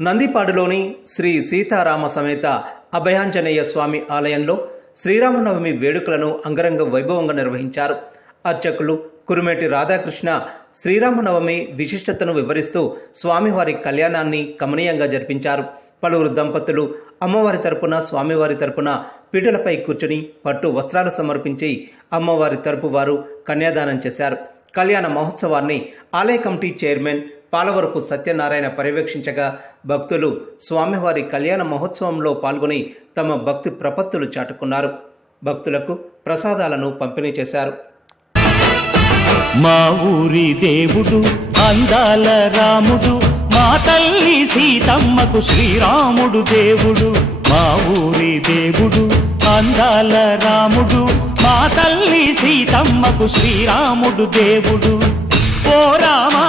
నందిపాడులోని శ్రీ సీతారామ సమేత అభయాంజనేయ స్వామి ఆలయంలో శ్రీరామనవమి వేడుకలను అంగరంగ వైభవంగా నిర్వహించారు. అర్చకులు కురుమేటి రాధాకృష్ణ శ్రీరామనవమి విశిష్టతను వివరిస్తూ స్వామివారి కళ్యాణాన్ని కమనీయంగా జరిపించారు. పలువురు దంపతులు అమ్మవారి తరపున స్వామివారి తరపున పీటలపై కూర్చుని పట్టు వస్త్రాలు సమర్పించి అమ్మవారి తరపు వారు కన్యాదానం చేశారు. కళ్యాణ మహోత్సవాన్ని ఆలయ కమిటీ చైర్మన్ పాలవరపు సత్యనారాయణ పర్యవేక్షించగా భక్తులు స్వామివారి కళ్యాణ మహోత్సవంలో పాల్గొని తమ భక్తి ప్రపత్తులు చాటుకున్నారు. భక్తులకు ప్రసాదాలను పంపిణీ చేశారు. మా ఊరి దేవుడు అందాల రాముడు మా తల్లి సీతమ్మకు శ్రీరాముడు దేవుడు. మా ఊరి దేవుడు అందాల రాముడు మా తల్లి సీతమ్మకు శ్రీరాముడు దేవుడు. ఓ రామా!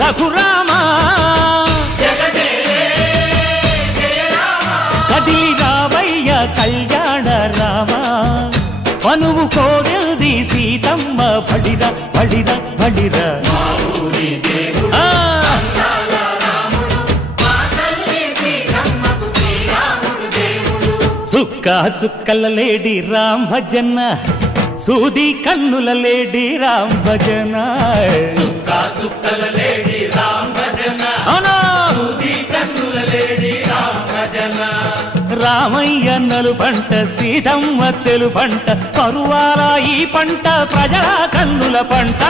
రఘురామ. కదిలి రావయ్య కళ్యాణ రామ. పనువు కోరెల్ది సీతమ్మ బడిర బడిర బడిర సుక్క చుక్క చుక్కల లేడి రామ జన్న సూది కన్నుల లేడి రామ్ భజన? రామయ్య నలు పంట సీతమ్మ తెలు పంట పరువాల ఈ పంట ప్రజల కన్నుల పంట.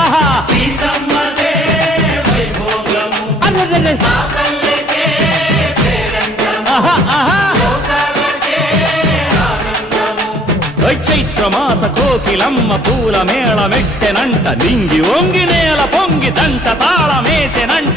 ఆహా. చైత్రమాస కోకిలమ్మ పూల మేళ మెట్టెనంట నింగి ఒంగి నేల పొంగి జంట తాళమేసెనంట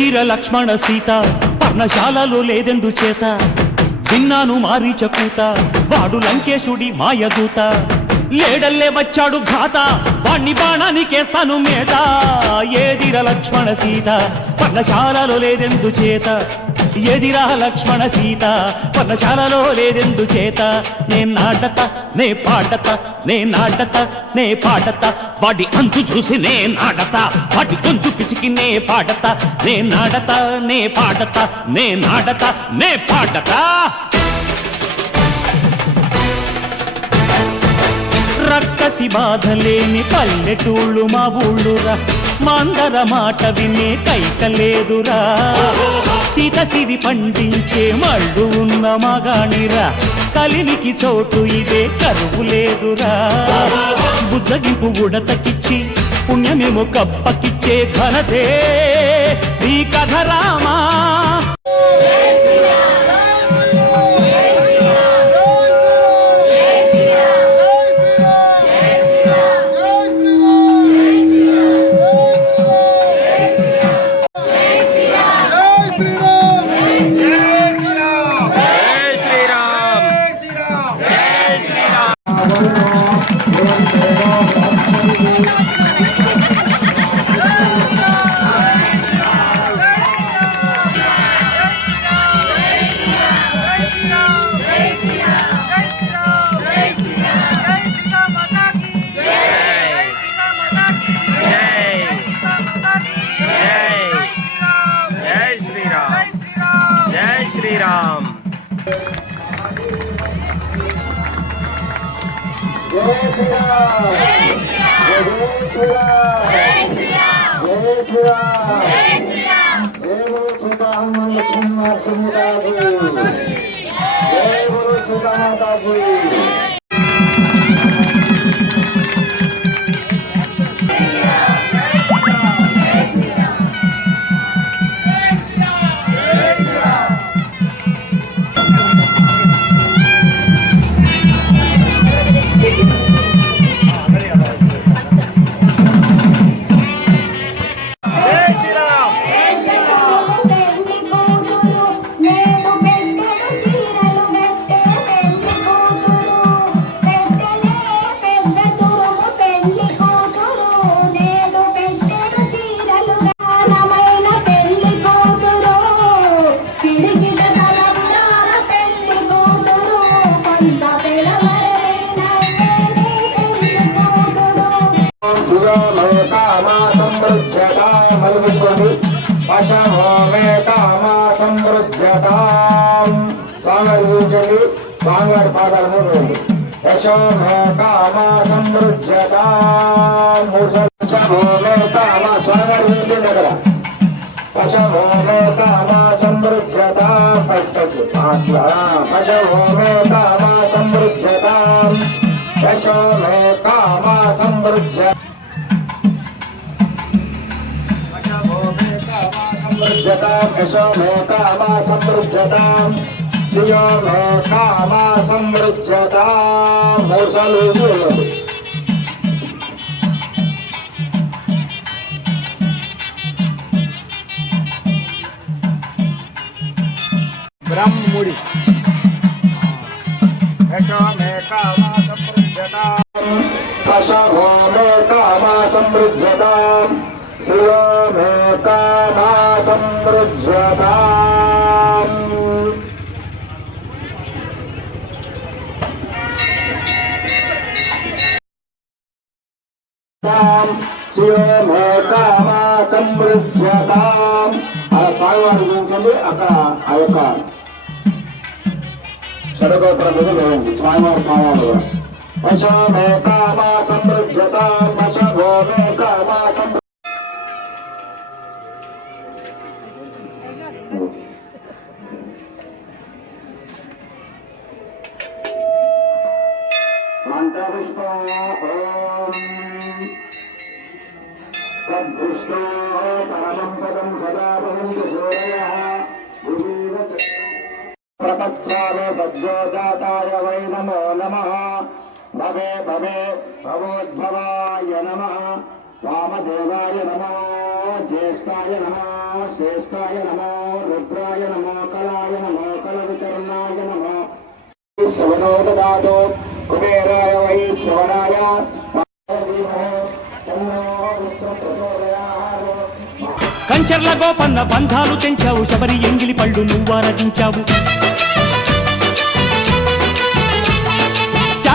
ఎదిర లక్ష్మణ సీత పర్ణశాలలో లేదెందు చేత విన్నాను మారి కూత వాడు లంకేశుడి మాయదూత. లేడల్లే వచ్చాడు ఘాత వాణ్ణి బాణానికేస్తాను మేత. ఏదిర లక్ష్మణ సీత పర్ణశాలలో లేదెందు చేత ఎదిరా లక్ష్మణ సీత పర్ణశాలలో లేదెందు చేత. నే నాటత నే పాటత నే నాటత నే పాటత. వాడి అంతు చూసి నే నాటత వాడి గొంతు పిసికి నే పాటత. నే నాటత నే పాటత నే నాటత నే పాటత. రక్కసి బాధలేని పల్లెటూళ్ళు మా ఊళ్ళురా. మాందర మాట వినే కైకలేదురా సీత సిరి పండించే మళ్ళు ఉన్న మగాణిరా. కలినికి చోటు ఇదే కరువు లేదురా. బుజ్జగింపు ఉడతకిచ్చి పుణ్యమేమో కప్పకిచ్చే ఘనతే. ఈ కథ రామా. श्रीराम जय गुरु सीता माता जी స్వామివారి కూర్చోండి స్వామివారి పాదాలు మూడు రెండు యశోమే కామా సమృద్ధ్యత మూడు సార్లు. పశవమే కామా స్వామివారి కూర్చోండి అక్కడ. పశవమే కామా సమృద్ధ్యత పట్టదు పశవమే కామా సమృద్ధ్యత యశోమే కామా సమృద్ధ్యత యశోమే కామా సమృద్ధ్యత శ్రియోమే కామా సమృద్ధ్యత మూసాలు చూడండి బ్రహ్ముడి. యశోమే కామా సమృద్ధ్యత పశవోమే కామా సమృద్ధ్యత శ్రియోమే కామా సమృద్ధ్యత శ్రియోమే స్వామివారి గురించి అక్కడ ఆ యొక్క షడగోపురం మీద లేవండి. స్వామివారి స్వామివారు కామా కామా సమృద్ధ మంత్రపుష్ప ఓం తద్దృష్టో పరమం పదం సదా భవంతి సూరయः భువీవత్ ప్రపచ్చామే సద్యో జాతాయ వై నమో నమః. నమః వామదేవాయ నమో జ్యేష్ఠాయ నమో శ్రేష్ఠాయ నమో రుద్రాయ నమో కళాయ నమో కలవికర్ణాయ నమో. శ్రవణో దదాతు కుబేరాయ వై శ్రవణాయ కంచర్ల గోపన్న బంధాలు తెంచావు శబరి ఎంగిలి పళ్ళు నువ్వారగించావు